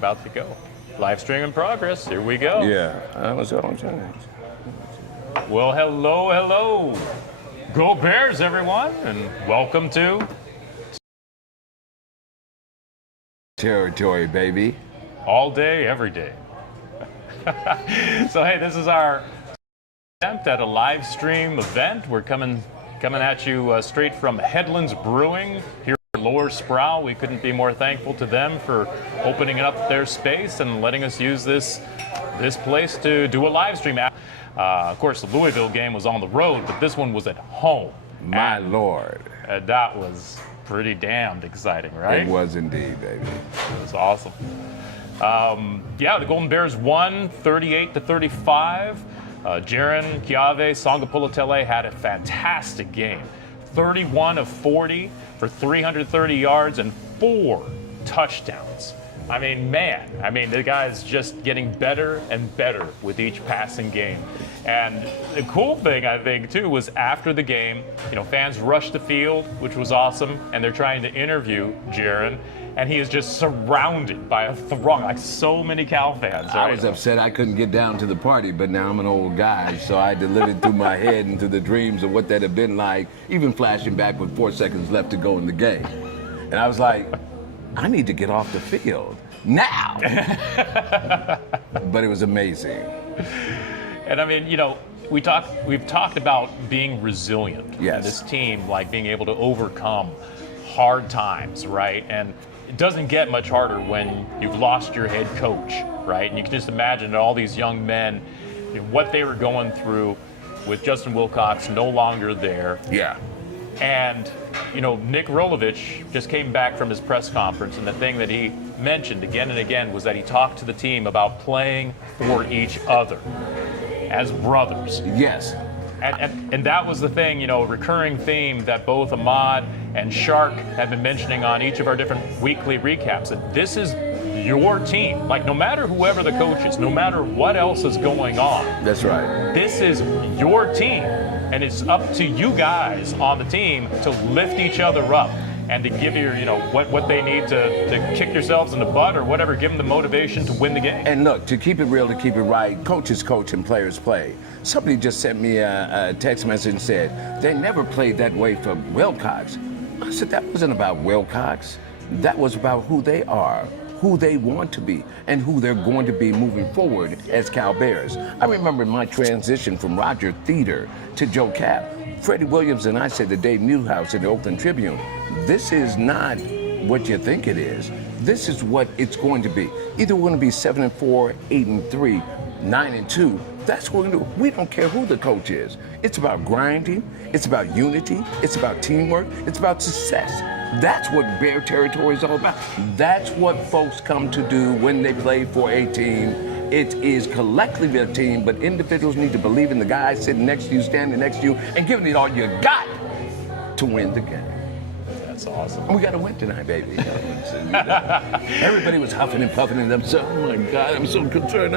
about to go. Live stream in progress. Here we go. Yeah, I was on. Well, hello, hello. Go Bears, everyone, and welcome to Territory, baby. All day, every day. So, hey, this is our attempt at a live stream event. We're coming at you straight from Headlands Brewing here at Lower Sproul. We couldn't be more thankful to them for opening up their space and letting us use this place to do a live stream. Of course, the Louisville game was on the road, but this one was at home. My Lord. That was pretty damned exciting, right? It was indeed, baby. It was awesome. Yeah, the Golden Bears won 38-35. Jaron Chiave, Sangapulotele had a fantastic game. 31 of 40 for 330 yards and 4 touchdowns. I mean, man, the guy's just getting better and better with each passing game. And the cool thing, I think, too, was after the game, fans rushed the field, which was awesome, and they're trying to interview Jaron, and he is just surrounded by a throng, like so many Cal fans. Right? I was upset I couldn't get down to the party, but now I'm an old guy, so I had to live it through my head into the dreams of what that had been like, even flashing back with 4 seconds left to go in the game. And I was like, I need to get off the field now. But it was amazing. And I mean, we've talked about being resilient. Yes. And this team, like being able to overcome hard times, right? And it doesn't get much harder when you've lost your head coach, right? And you can just imagine all these young men, what they were going through with Justin Wilcox no longer there. Yeah. And, Nick Rolovich just came back from his press conference, and the thing that he mentioned again and again was that he talked to the team about playing for each other as brothers. Yes. And that was the thing, a recurring theme that both Ahmad and Shark have been mentioning on each of our different weekly recaps, that this is your team. Like, no matter whoever the coach is, no matter what else is going on. That's right. This is your team. And it's up to you guys on the team to lift each other up and to give you, what they need to kick yourselves in the butt or whatever, give them the motivation to win the game. And look, to keep it real, to keep it right, coaches coach and players play. Somebody just sent me a text message and said, they never played that way for Wilcox. I said, that wasn't about Wilcox. That was about who they are, who they want to be, and who they're going to be moving forward as Cal Bears. I remember my transition from Roger Theater to Joe Cap. Freddie Williams and I said to Dave Newhouse in the Oakland Tribune, this is not what you think it is. This is what it's going to be. Either we're going to be 7-4, 8-3, 9-2. That's what we're going to do. We don't care who the coach is. It's about grinding. It's about unity. It's about teamwork. It's about success. That's what Bear Territory is all about. That's what folks come to do when they play for a team. It is collectively a team, but individuals need to believe in the guy sitting next to you, standing next to you, and giving it all you got to win the game. That's awesome. And we got to win tonight, baby. Everybody was huffing and puffing and themselves. Oh my God, I'm so concerned.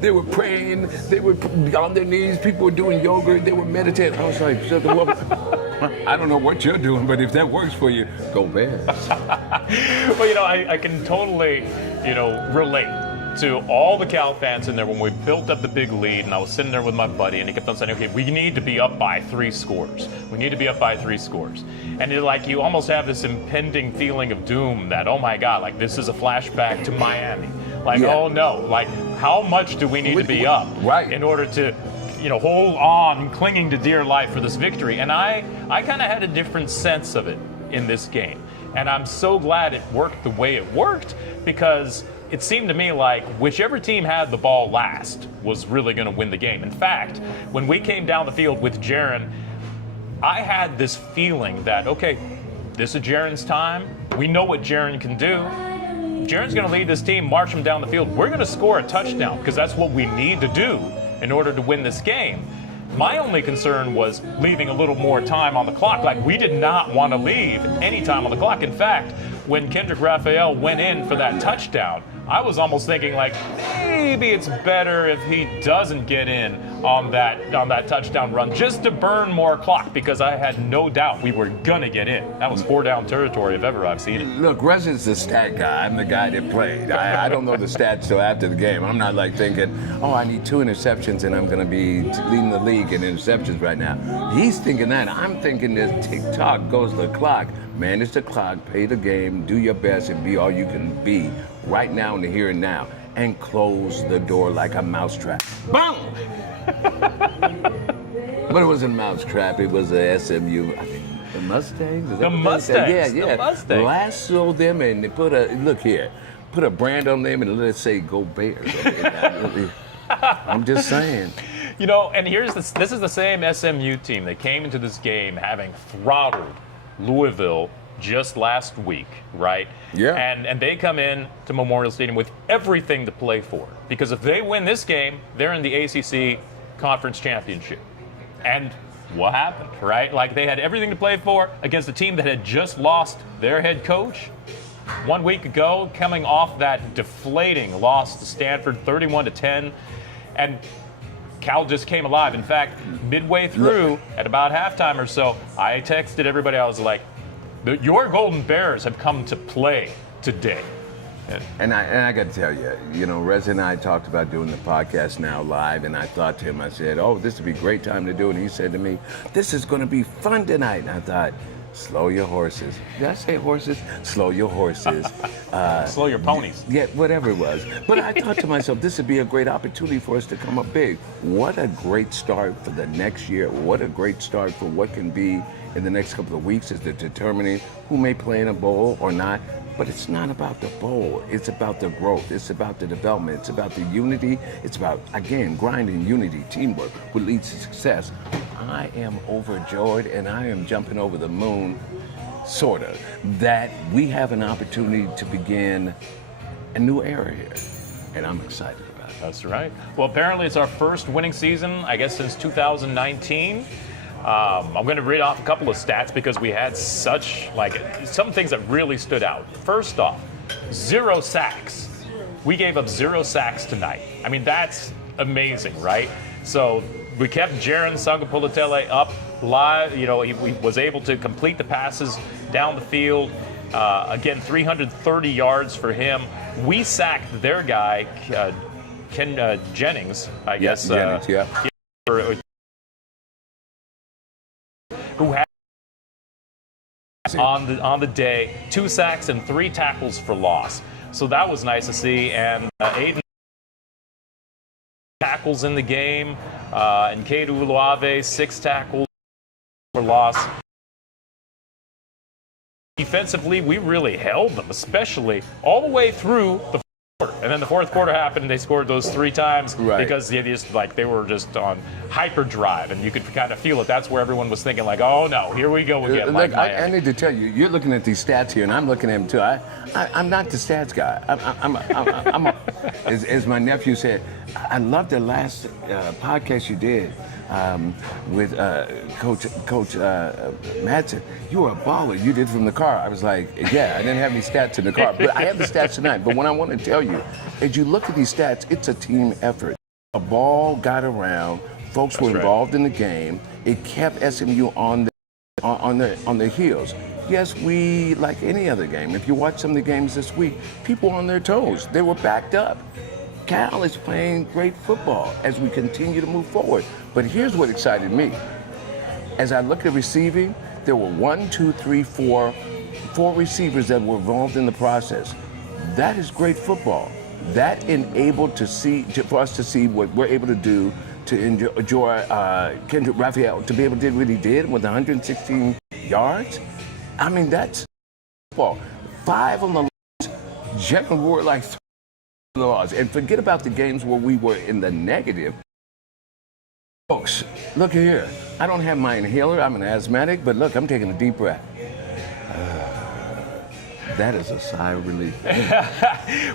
They were praying. They were on their knees. People were doing yoga. They were meditating. I was like, I don't know what you're doing, but if that works for you, go Bears. Well, I can totally, relate to all the Cal fans in there when we built up the big lead, and I was sitting there with my buddy, and he kept on saying, okay, we need to be up by 3 scores. We need to be up by 3 scores. And you almost have this impending feeling of doom that, oh my God, like this is a flashback to Miami. Oh no, how much do we need to be up in order to hold on, clinging to dear life for this victory? And I kind of had a different sense of it in this game. And I'm so glad it worked the way it worked, because it seemed to me like whichever team had the ball last was really going to win the game. In fact, when we came down the field with Jaron, I had this feeling that, okay, this is Jaron's time. We know what Jaron can do. Jaron's going to lead this team, march them down the field. We're going to score a touchdown because that's what we need to do in order to win this game. My only concern was leaving a little more time on the clock. We did not want to leave any time on the clock. In fact, when Kendrick Raphael went in for that touchdown, I was almost thinking maybe it's better if he doesn't get in on that touchdown run just to burn more clock, because I had no doubt we were gonna get in. That was 4-down territory if ever I've seen it. Look, Reza's the stat guy. I'm the guy that played. I don't know the stats till after the game. I'm not like thinking, oh, I need 2 interceptions and I'm going to be leading the league in interceptions right now. He's thinking that. I'm thinking this tick-tock goes the clock. Manage the clock, play the game, do your best, and be all you can be right now in the here and now. And close the door like a mousetrap. Boom! But it wasn't a mousetrap. It was a SMU. I think the Mustangs? Is that The what they Mustangs. said? Yeah, yeah. The Mustangs. Lasso them and they put a brand on them and let's say go Bears. I'm just saying. You know, and this is the same SMU team that came into this game having throttled Louisville just last week, right? Yeah. And they come in to Memorial Stadium with everything to play for, because if they win this game, they're in the ACC Conference Championship. And what happened, right? Like, they had everything to play for against a team that had just lost their head coach 1 week ago, coming off that deflating loss to Stanford 31-10. And Cal just came alive. In fact, midway through, at about halftime or so, I texted everybody. I was like, your Golden Bears have come to play today. And I got to tell you, you know, Reza and I talked about doing the podcast now live, and I thought to him, I said, oh, this would be a great time to do it. And he said to me, this is going to be fun tonight. And I thought, slow your horses. Did I say horses? Slow your horses. Slow your ponies. Yeah, whatever it was. But I thought to myself, this would be a great opportunity for us to come up big. What a great start for the next year. What a great start for what can be in the next couple of weeks, is determining who may play in a bowl or not. But it's not about the bowl. It's about the growth. It's about the development. It's about the unity. It's about, again, grinding unity, teamwork, what leads to success. I am overjoyed and I am jumping over the moon, sort of, that we have an opportunity to begin a new era here. And I'm excited about it. That's right. Well, apparently it's our first winning season, I guess, since 2019. I'm going to read off a couple of stats because we had some things that really stood out. First off, 0 sacks. We gave up 0 sacks tonight. I mean, that's amazing, right? So we kept Jaron Sangapulatele up live. You know, he was able to complete the passes down the field. Again, 330 yards for him. We sacked their guy, Ken Jennings, I guess. Jennings, yeah. Who had on the day 2 sacks and 3 tackles for loss. So that was nice to see. And Aiden tackles in the game, and Kedu Uluave 6 tackles for loss. Defensively, we really held them, especially all the way through the fourth quarter. And then the fourth quarter happened, and they scored those 3 times because they were just on hyperdrive, and you could kind of feel it. That's where everyone was thinking, like, oh no, here we go again. Look, I need to tell you, you're looking at these stats here, and I'm looking at them too. I'm not the stats guy. As my nephew said, I love the last podcast you did with Coach Madsen. You were a baller. You did from the car. I was like, yeah, I didn't have any stats in the car, but I have the stats tonight. But what I want to tell you, as you look at these stats, it's a team effort. A ball got around. Folks were involved in the game. It kept SMU on their heels. Yes, we, like any other game, if you watch some of the games this week, people were on their toes. They were backed up. Cal is playing great football as we continue to move forward. But here's what excited me. As I look at receiving, there were 4 receivers that were involved in the process. That is great football. That enabled for us to see what we're able to do to enjoy Kendrick Raphael to be able to do what he did with 116 yards. I mean, that's football. 5 on the loss, general were like 3 on the loss. And forget about the games where we were in the negative. Folks, look here. I don't have my inhaler. I'm an asthmatic, but look, I'm taking a deep breath. That is a sigh of relief.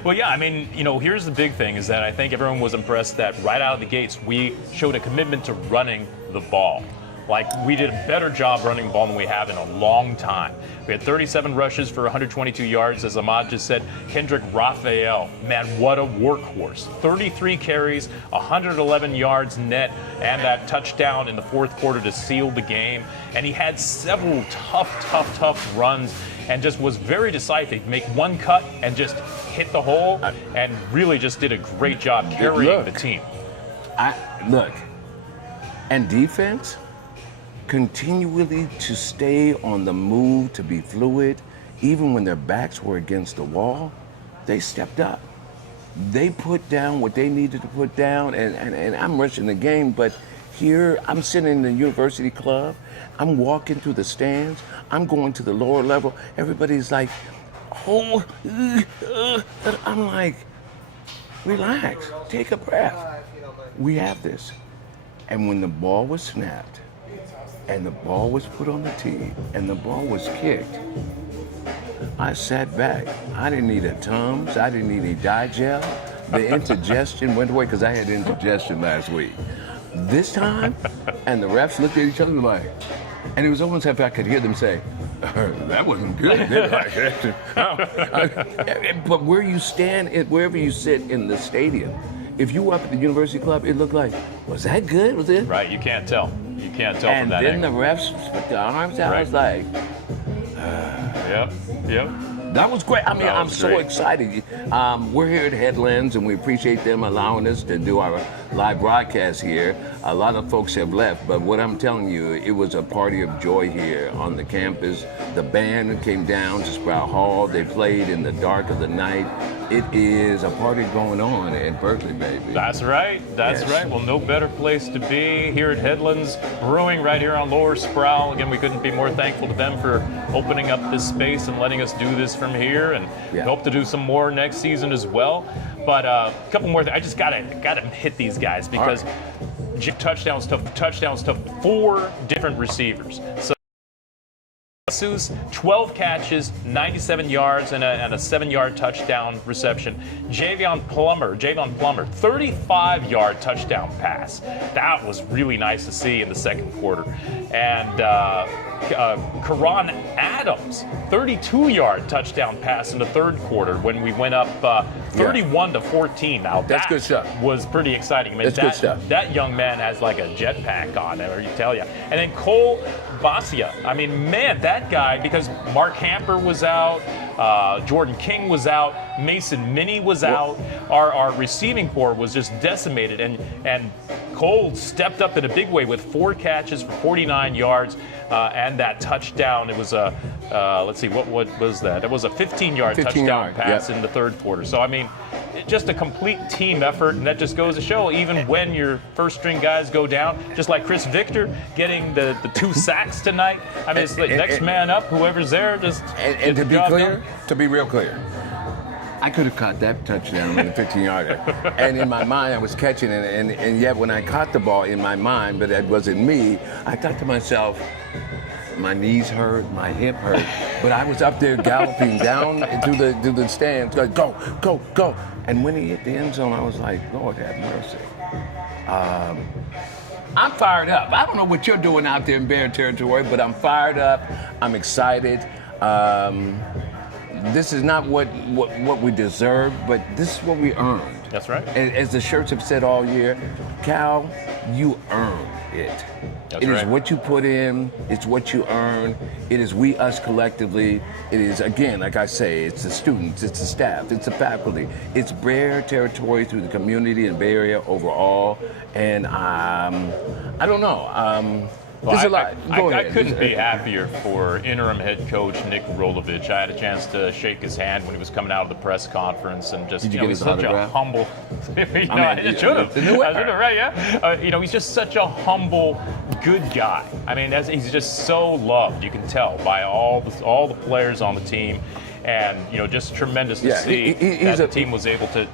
Well, yeah, I mean, you know, here's the big thing is that I think everyone was impressed that right out of the gates we showed a commitment to running the ball. like we did a better job running the ball than we have in a long time. We had 37 rushes for 122 yards, as Ahmad just said. Kendrick Raphael, man, what a workhorse. 33 carries, 111 yards net, and that touchdown in the fourth quarter to seal the game. And he had several tough runs and just was very decisive. Make one cut and just hit the hole, and really just did a great job carrying the team. Look, and defense, continually to stay on the move, to be fluid, even when their backs were against the wall, they stepped up. They put down what they needed to put down, and I'm rushing the game, but here I'm sitting in the university club, I'm walking through the stands, I'm going to the lower level, everybody's like, oh, I'm like, relax, take a breath. We have this. And when the ball was snapped, and the ball was put on the tee, and the ball was kicked, I sat back. I didn't need a Tums. I didn't need any Digel. The indigestion went away because I had indigestion last week. This time, and the refs looked at each other like, and it was almost as if I could hear them say, that wasn't good. But where you stand, wherever you sit in the stadium, if you were up at the University Club, it looked like, was that good? Was it? Right, you can't tell. You can't tell from that angle. And then angle. the refs put the arms out. Right. I was like, Yep. that was great. I mean, I'm so great. excited. We're here at Headlands, and we appreciate them allowing us to do our live broadcast here. A lot of folks have left, but what I'm telling you, it was a party of joy here on the campus. The band came down to Sproul Hall. They played in the dark of the night. It is a party going on at Berkeley, baby. That's right. That's Yes. right. Well, no better place to be here at Headlands Brewing right here on Lower Sproul. Again, we couldn't be more thankful to them for opening up this space and letting us do this from here, and we hope to do some more next season as well. But a couple more things. I just gotta hit these guys because touchdowns to 4 different receivers. So Sue's 12 catches, 97 yards, and a 7-yard touchdown reception. Javion Plummer, 35-yard touchdown pass. That was really nice to see in the second quarter. And Karan Adams, 32-yard touchdown pass in the third quarter when we went up 31-14. Now That's good stuff. Was pretty exciting. I mean, That's good stuff. That young man has like a jetpack on there, you tell you. And then Cole Basia, I mean, man, that guy, because Mark Hamper was out, Jordan King was out, Mason Minnie was out, our receiving corps was just decimated, and Cole stepped up in a big way with 4 catches for 49 yards and that touchdown. It was a, let's see, what was that? It was a 15-yard touchdown pass in the third quarter. So, I mean, just a complete team effort, and that just goes to show, even when your first-string guys go down, just like Chris Victor getting the 2 sacks tonight. I mean, it's like next man up, whoever's there, just and to be clear, to be real clear, I could have caught that touchdown on the 15-yarder. And in my mind, I was catching it, and yet when I caught the ball in my mind, but it wasn't me, I thought to myself, my knees hurt, my hip hurt, but I was up there galloping down to the stands, like, go. And when he hit the end zone, I was like, Lord have mercy. I'm fired up. I don't know what you're doing out there in Bear Territory, but I'm fired up. I'm excited. This is not what we deserve, but this is what we earned. That's right. As the shirts have said all year, Cal, you earned it. That's It is right. what you put in, it's what you earn, it is we, us collectively. It is, again, like I say, it's the students, it's the staff, it's the faculty, it's Bear Territory through the community and Bay Area overall. And I don't know. There's a lot. Go I ahead. couldn't be happier for interim head coach Nick Rolovich. I had a chance to shake his hand when he was coming out of the press conference, and just, Did you know, get he's his such autograph? a humble. I should have. The new winner. Right? Yeah. He's just such a humble, good guy. I mean, he's just so loved. You can tell by all the players on the team. And, just tremendous to see that the team was able to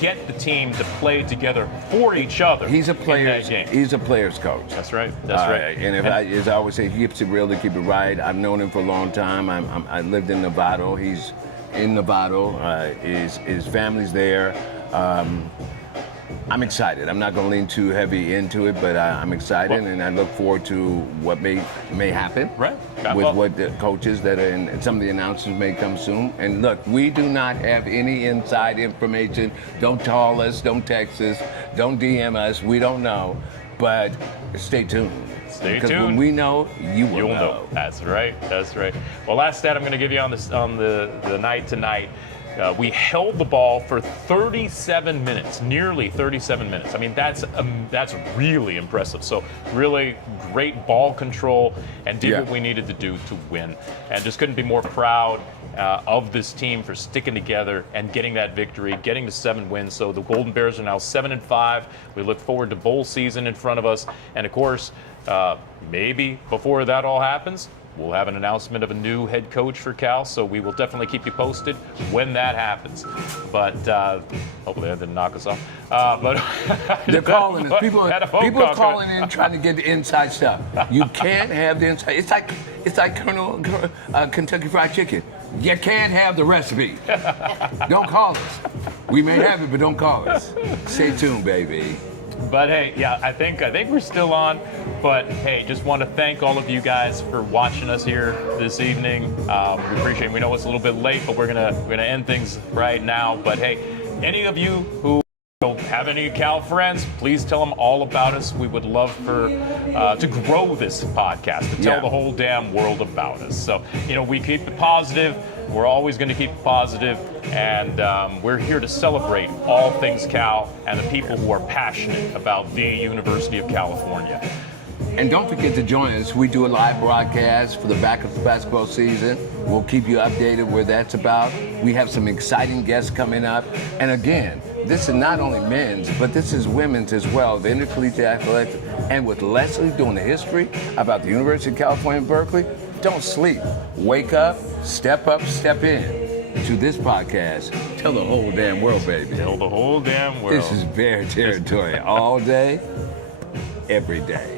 get the team to play together for each other. He's a in player's that game. He's a player's coach. That's right. That's right. And as I always say, he keeps it real to keep it right. I've known him for a long time. I lived in Novato. He's in Novato. His family's there. I'm excited. I'm not going to lean too heavy into it, but I'm excited, and I look forward to what may happen. Right. With what the coaches that are in, some of the announcements may come soon. And look, we do not have any inside information. Don't call us, don't text us, don't DM us. We don't know, but stay tuned. Stay because tuned. When we know, you'll know. That's right. That's right. Well, last stat I'm going to give you on this on the night tonight. We held the ball for 37 minutes, nearly 37 minutes. I mean, that's really impressive. So really great ball control and did what we needed to do to win. And just couldn't be more proud of this team for sticking together and getting that victory, getting to 7 wins. So the Golden Bears are now 7-5. We look forward to bowl season in front of us. And of course, maybe before that all happens, we'll have an announcement of a new head coach for Cal, so we will definitely keep you posted when that happens. But hopefully that didn't knock us off. But they're calling us. People are calling in trying to get the inside stuff. You can't have the inside. It's like Colonel Kentucky Fried Chicken. You can't have the recipe. Don't call us. We may have it, but don't call us. Stay tuned, baby. But hey, yeah, I think we're still on. But hey, just want to thank all of you guys for watching us here this evening. We appreciate it. We know it's a little bit late, but we're gonna end things right now. But hey, any of you who don't have any Cal friends, please tell them all about us. We would love to grow this podcast, to tell the whole damn world about us. So, we keep it positive. We're always going to keep it positive, and we're here to celebrate all things Cal and the people who are passionate about the University of California. And don't forget to join us. We do a live broadcast for the basketball season. We'll keep you updated where that's about. We have some exciting guests coming up. And again, this is not only men's, but this is women's as well, the intercollegiate athletics. And with Leslie doing the history about the University of California, Berkeley, don't sleep. Wake up, step in to this podcast. Tell the whole damn world, baby. Tell the whole damn world. This is Bear territory all day, every day.